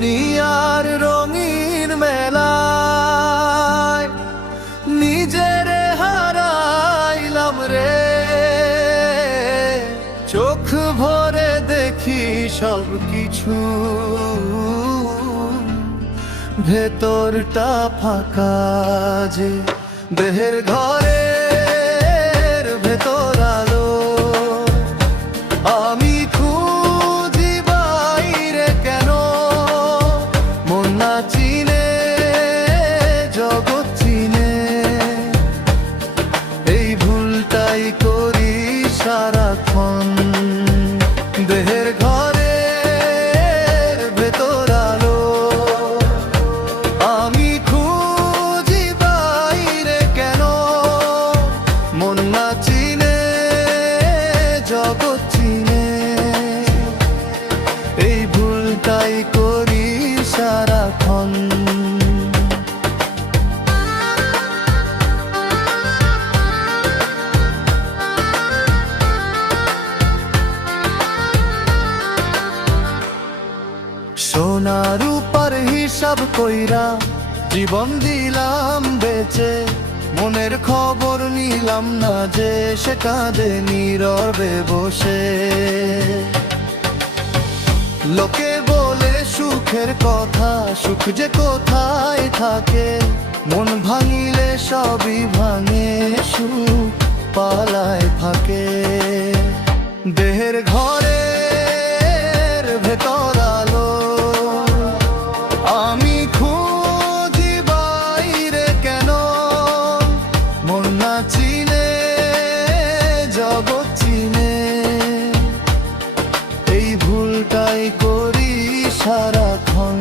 দুনিয়ার রঙিন মেলায় নিজেরে হারাইলাম রে। চোখ ভরে দেখি সব কিছু, ভেতরটা ফাঁকা যে দেহের ঘরের ভেতর আলো। আমি খুঁজি বাইরে কেন, মন না চিনে জগৎ চিনে। এই ভুলটাই করি সারাক্ষণ, দেহের ঘরের ভেতর আলো। আমি খুঁজি বাইরে কেন, মন না চিনে জগৎ চিনে। এই ভুলটাই করি সারাক্ষণ। সোনা রূপার হিসাব কইরা জীবন দিলাম বেচে, মনের খবর নিলাম না যে সে কাঁদে নীরবে বসে। লোকে বলে সুখের কথা, সুখ যে কোথায় থাকে, মন ভাঙিলে সবই ভাঙে, সুখ পালায় ফাঁকে। দেহের ঘরের ভেতর আলো, আমি খুঁজি বাইরে কেন, মন না চিনে জগৎ চিনে। এই ভুলটাই করি সারাক্ষণ।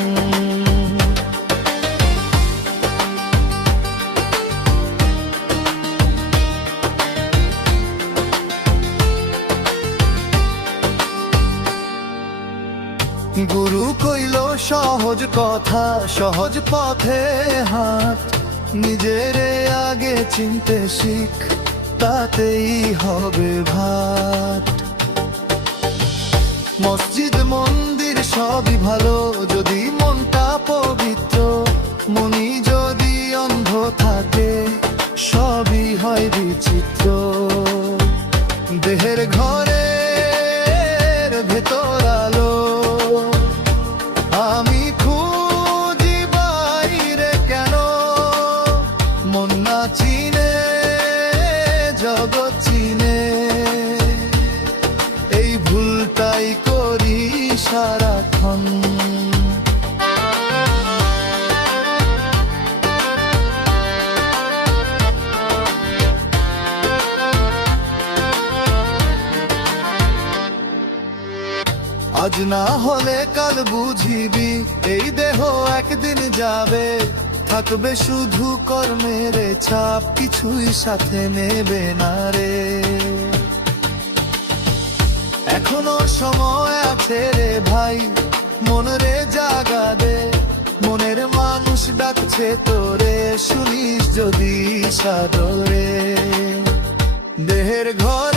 গুরু কইল সহজ কথা, সহজ পথে হাঁট, নিজেরে আগে চিনতে শিখ, তাতেই হবে ভাট। মসজিদ মন্দির সবই ভালো যদি মনটা পবিত্র, মনি যদি অন্ধ থাকে সবই হয় বিচিত্র। দেহের ঘরের ভেতর আলো, আমি খুঁজি বাইরে কেন, মন না চিনে জগৎ চিনে। এই ভুলটাই করি সারাক্ষণ। আজ না হলে কাল বুঝিবি, এই দেহ একদিন যাবে, থাকবে শুধু কর্মের ছাপ, কিছুই সাথে নেবে না রে। এখনো সময় আছে রে ভাই, মন রে জাগা দে, মনের মানুষ ডাকছে তোরে, শুনিস যদি সাদরে। দেহের ঘর